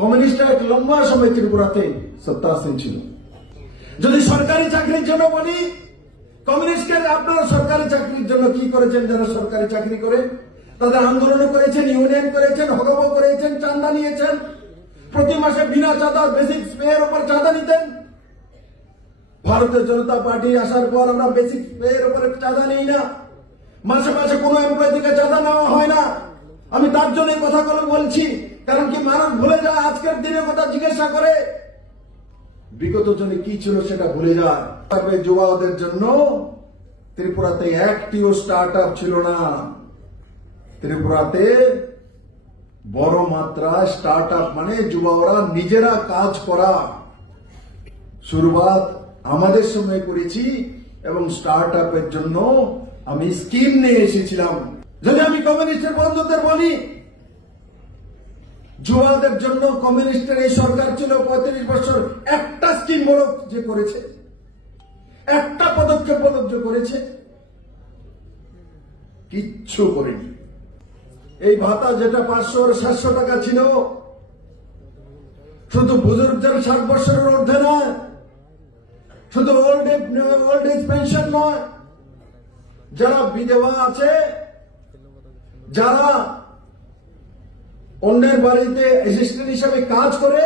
কমিউনিস্টরা এক লম্বা সময় ত্রিপুরাতে সত্তাসীন ছিল। যদি সরকারি চাকরির জন্য বলি, কমিউনিস্টকে আপনারা সরকারি চাকরির জন্য কি করেছেন? যারা সরকারি চাকরি করে তাদের আন্দোলন করেছেন, ইউনিয়ন করেছেন, হগব করেছেন, চাঁদা নিয়েছেন, প্রতি মাসে বিনা চাঁদা বেসিক পেয়ের উপর চাঁদা নিতেন। ভারতীয় জনতা পার্টি আসার পর আমরা বেসিক পেয়ের উপরে চাঁদা নিই না, মাসে মাসে কোনো এমপ্লয় থেকে চাঁদা নেওয়া হয় না। আমি তার জন্য কথা বলছি, কারণ কি মানুষ ভুলে যায়, আজকের দিনের কথা জিজ্ঞাসা করে বিগত জনে কি ছিল সেটা ভুলে যায়। যুবাদের জন্য ত্রিপুরাতে একটিও স্টার্ট আপ ছিল না। ত্রিপুরাতে বড় মাত্রায় স্টার্ট আপ মানে যুবকরা নিজেরা কাজ করা শুরুয়াত আমাদের সময় করেছি, এবং স্টার্ট আপের জন্য আমি স্কিম নিয়ে এসেছিলাম। যদি আমি কমিউনিস্টের বন্ধুদের বলি, যুবাদের জন্য কমিউনিস্টের এই সরকার ছিল 35 বছর, একটা স্কিম বড় যে করেছে, একটা পদক্ষেপ বড় যে করেছে, কিচ্ছু করেনি। এই ভাতা যেটা 500 আর 700 টাকা ছিল, শুধু বুজুর্গদের 60 বছরের ঊর্ধ্বে নয়, শুধু ওল্ড এজ পেনশন নয়, যারা বিধবা আছে, যারা অন্যের বাড়িতে অ্যাসিস্ট্যান্ট হিসাবে কাজ করে,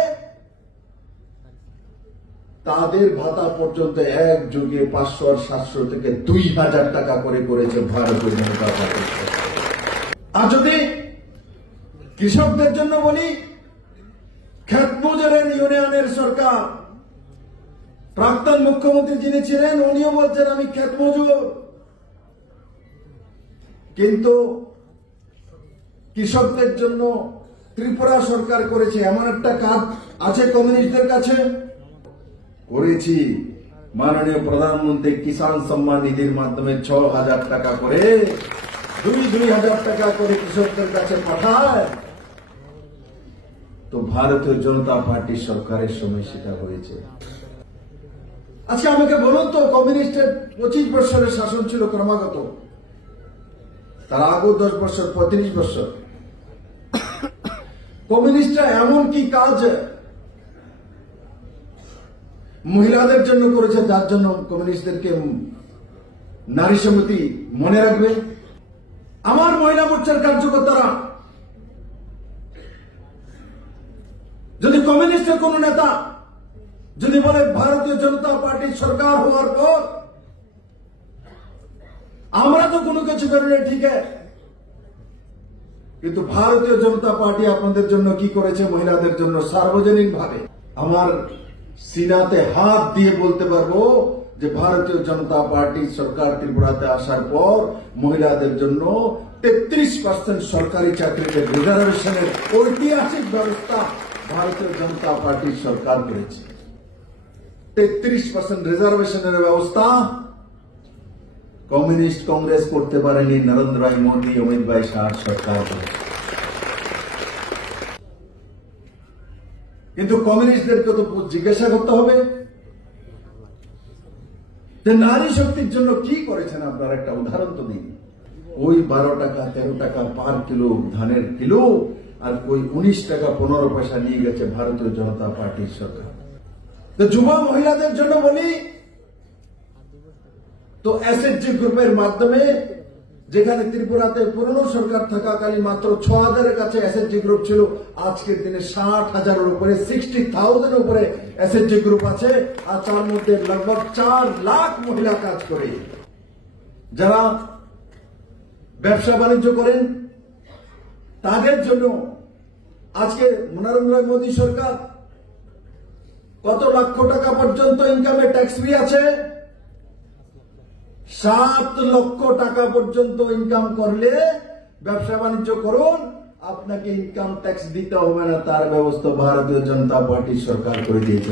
তাদের ভাতা পর্যন্ত এক যুগে 500 আর 700 থেকে 2000 টাকা করে করেছে ভারতীয় জনতা পার্টি। আর যদি কৃষকদের জন্য বলি, ক্ষেত মজুরের ইউনিয়নের সরকার, প্রাক্তন মুখ্যমন্ত্রী যিনি ছিলেন উনিও বলছেন আমি ক্ষেত মজুর, কিন্তু কৃষকদের জন্য ত্রিপুরা সরকার করেছে এমন একটা কাজ আছে কমিউনিস্টদের কাছে করেছি। মাননীয় প্রধানমন্ত্রী কিষাণ সম্মান নিধির মাধ্যমে 6000 টাকা করে 2000 টাকা করে কৃষকদের কাছে পাঠায়। তো ভারতীয় জনতা পার্টির সরকারের সময় সেটা হয়েছে। আচ্ছা আমাকে বলুন তো, কমিউনিস্টের 25 বছরের শাসন ছিল ক্রমাগত, তার আগেও 10 বছর, 35 বছর। কমিউনিস্টরা এমন কি কাজ মহিলাদের জন্য করেছে যার জন্য কমিউনিস্টদেরকে নারী সমিতি মনে রাখবে? আমার মহিলা মোর্চার কার্যকর্তারা যদি কমিউনিস্টের কোন নেতা যদি বলে ভারতীয় জনতা পার্টির সরকার হওয়ার পর আমরা তো কোনো কিছু করিনি, ঠিক আছে, কিন্তু ভারতীয় জনতা পার্টি আপনাদের জন্য কি করেছে মহিলাদের জন্য সার্বজনীন ভাবে আমার সিনাতে হাত দিয়ে বলতে পারবো যে ভারতীয় জনতা পার্টির সরকার ত্রিপুরাতে আসার পর মহিলাদের জন্য 33% সরকারি চাকরিতে রিজার্ভেশনের ঐতিহাসিক ব্যবস্থা ভারতীয় জনতা পার্টির সরকার করেছে। 33% রিজার্ভেশনের ব্যবস্থা কমিউনিস্ট কংগ্রেস করতে পারেনি, নরেন্দ্র ভাই মোদী, অমিত ভাই শাহ সরকার করেছে। কিন্তু কমিউনিস্টদেরকে তো জিজ্ঞাসা করতে হবে যে নারী শক্তির জন্য কি করেছেন আপনারা, একটা উদাহরণ তো দিন। ওই 12 টাকা 13 টাকা পার কিলো ধানের কিলো, আর ওই 19 টাকা 15 পয়সা নিয়ে গেছে ভারতীয় জনতা পার্টির সরকার। তো যুব মহিলাদের জন্য বলি, তো এসএসজি গ্রুপের মাধ্যমে, যেখানে ত্রিপুরাতে পুরনো সরকার থাকাকালীন মাত্র 6000-এর কাছে এসএসজি গ্রুপ ছিল, আজকের দিনে 60,000-এর উপরে 60,000-এর উপরে এসএসজি গ্রুপ আছে, আর তার মধ্যে লগভগ 4 লাখ মহিলা কাজ করে, যারা ব্যবসা বাণিজ্য করেন। তাদের জন্য আজকে নরেন্দ্র মোদী সরকার কত লক্ষ টাকা পর্যন্ত ইনকামে ট্যাক্স ফ্রি আছে? 7 লক্ষ টাকা পর্যন্ত ইনকাম করলে ব্যবসা বাণিজ্য করুন, আপনাকে ইনকাম ট্যাক্স দিতে হবে না, তার ব্যবস্থা ভারতীয় জনতা পার্টির সরকার করে দিয়েছে।